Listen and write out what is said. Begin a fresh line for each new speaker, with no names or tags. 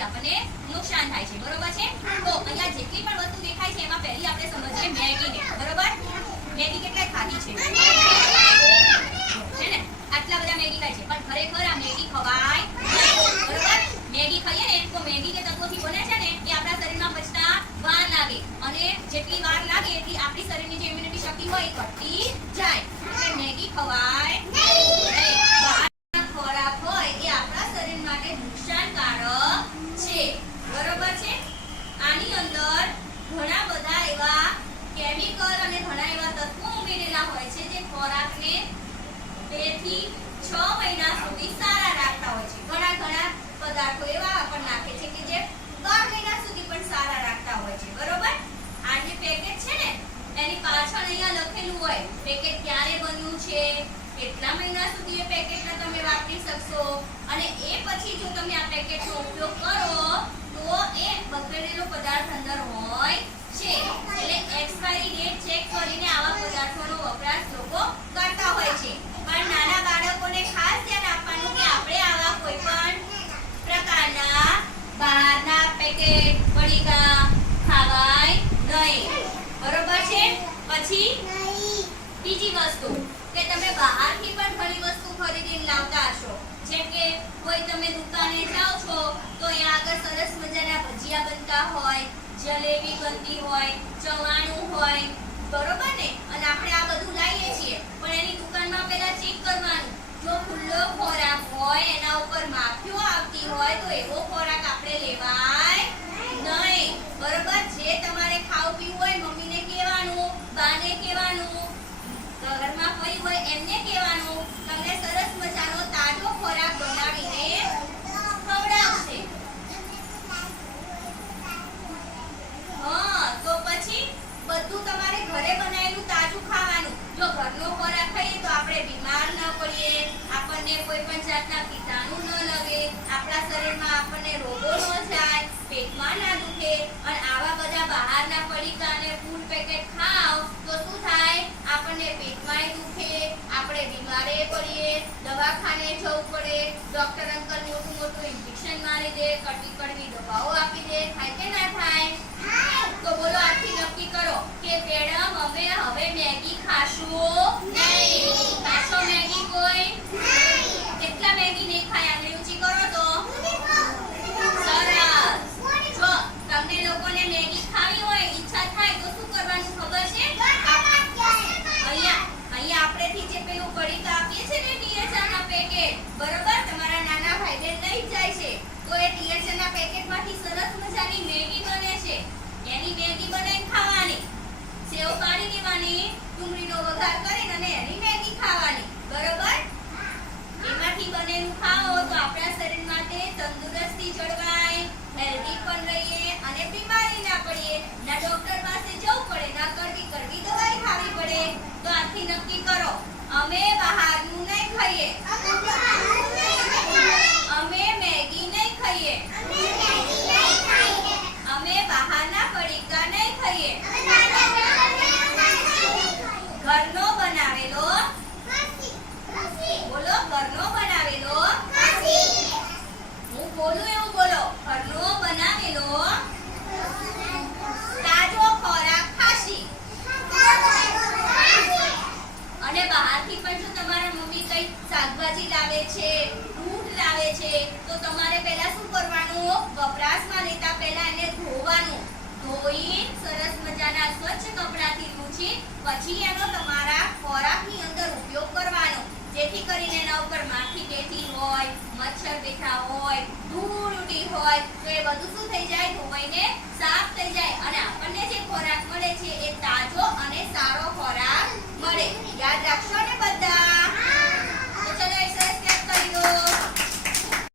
ખોરાક આપણને નુકસાન થાય છે, બરોબર છે? તો અહીંયા જેટલી પણ વસ્તુ દેખાય છે, એમાં પહેલી આપણે સમજીએ મેગીને, બરોબર? મેગી કેટલા ખાધી છે ને આટલા બધા મેગી ખાય છે પણ ખરેખર આ મેગી ખવાય નહીં. બરોબર મેગી ખાઈએ ને તો મેગી જે તત્વોથી બને છે ને એ આપણા શરીરમાં પચતા વાર લાગે અને જેટલી વાર લાગે એટલી આપણી શરીરની જે ઇમ્યુનિટી શક્તિ હોય એ ઘટતી જાય એટલે મેગી ખવાય નહીં. બહારના ખોરાક હોય એ આપણા શરીર માટે નુકસાનકારક છે બરોબર છે આની અંદર ઘણા બધા એવા કેમિકલ અને ઘણા એવા તત્વો ઉમેરેલા હોય છે જે બેથી છ મહિના સુધી સારા રાખતા હોય છે. ઘણા ઘણા પદાર્થો એવા પણ નાખે છે કે જે બાર મહિના સુધી પણ સારા રાખતા હોય છે. બરોબર? આ જે પેકેટ છે ને, એની પાછળ અહીંયા લખેલું હોય પેકેટ ક્યારે બન્યું છે? કેટલા મહિના સુધી એ પેકેટને તમે વાપરી શકશો અને એ પછી જો તમે આ પેકેટનો ઉપયોગ કરો તો એ બગડેલો પદાર્થ અંદર હોય છે એટલે એક્સપાયરી ડેટ ચેક કરીને આવા પદાર્થોનો વપરાશ લોકો કરતા હોય છે પણ નાના બાળકોને ખાસ ધ્યાન આપવાનું કે આપણે આવા કોઈ પણ પ્રકારના બહારના પેકેટ પડીકા ખાવાય નહીં બરોબર છે પછી બીજી વસ્તુ કે તમે બહારથી પણ ઘણી વસ્તુ ખરીદીને લાવતા હશો જેમ કે કોઈ તમે દુકાને જાઓ છો, તો અહીંયા આગળ સરસ મજાના ભજીયા બનતા હોય, જલેબી બનતી હોય, ચવાણું હોય, બરોબર ને? અને આપણે આ બધું લાવીએ છીએ, પણ એની દુકાનમાં પહેલા ચેક કરવાનું. જો ખુલ્લો ખોરાક હોય, એના ઉપર માખીઓ આવતી હોય, તો એવો ખોરાક આપણે લેવાય નહીં બરોબર જે તમારે ખાવું પીવું હોય મમ્મીને કહેવાનું બાને કહેવાનું ઘરમાં કોઈ હોય એમને કહેવાનું તમને સરસ મજાનો તાજો ખોરાક બનાવીને ખવડાવશે હા તો પછી બધું તમારે ઘરે બનાવેલું તાજું ખાવાનું જો ઘરનો ખોરાક ખાઈએ તો આપણે બીમાર ન પડીએ આપણને કોઈ પણ જાતના કીટાણુ ન લાગે આપણા શરીરમાં આપણને રોગો ન જાય પેટમાં ના દુખે અને આવા બધા બહારના પડીકા અને ફૂડ પેકેટ ખાવ તો શું થાય આપણને પેટમાંય દુખે આપણે પડીએ દવાખાને જવું પડે. ડોક્ટર અંકલ મોટું મોટું ઇન્જેક્શન મારી દે કડવી કડવી દવાઓ આપી દે. થાય કે ના થાય. તો બોલો આથી નક્કી કરો કે મેડમ અમે હવે મેગી ખાશું નહીં ખાશો મેગી કોઈ કેટલા મેગી નહીં ખાય આને ઊંચી કરો તો સરસ જો તમને લોકોને મેગી ખાવી હોય ઈચ્છા થાય તો શું કરવાનું ખબર છે અહીંયા અહીંયા આપણેથી જે પેલું પડીકા આપીએ છે ને ટીએચઆર ના પેકેટ બરોબર તમારા નાના ભાઈ બેન લઈ જ જાય છે તો એ ટીએચઆર ના પેકેટમાંથી સરસ મજાની મેગી બને છે એની મેગી બનાવીને ખાવાની. સેવ પાડી દેવાની ડુંગળીનો વઘાર કરીને અને એની મેગી ખાવાની. બરોબર? એમાંથી બનેલું ખાઓ તો આપણા શરીર માટે તંદુરસ્તી જળવાય હેલ્ધી પણ રહીએ અને બીમારી ના પડીએ. ના ડોક્ટર પાસે જવું પડે, ના કરવી કરવી દવાઈ ખાવી પડે. તો આથી નક્કી કરો, અમે બહારનું નહીં ખાઈએ. છે, પછી એનો તમારા ખોરાકની અંદર ઉપયોગ કરવાનો. જેથી કરીને એના ઉપર માખી બેઠી હોય, મચ્છર બેઠા હોય, ધૂળ ઉડી હોય, તો એ બધું શું થઈ જાય? ધોવાઈને સાફ થઈ જાય. અને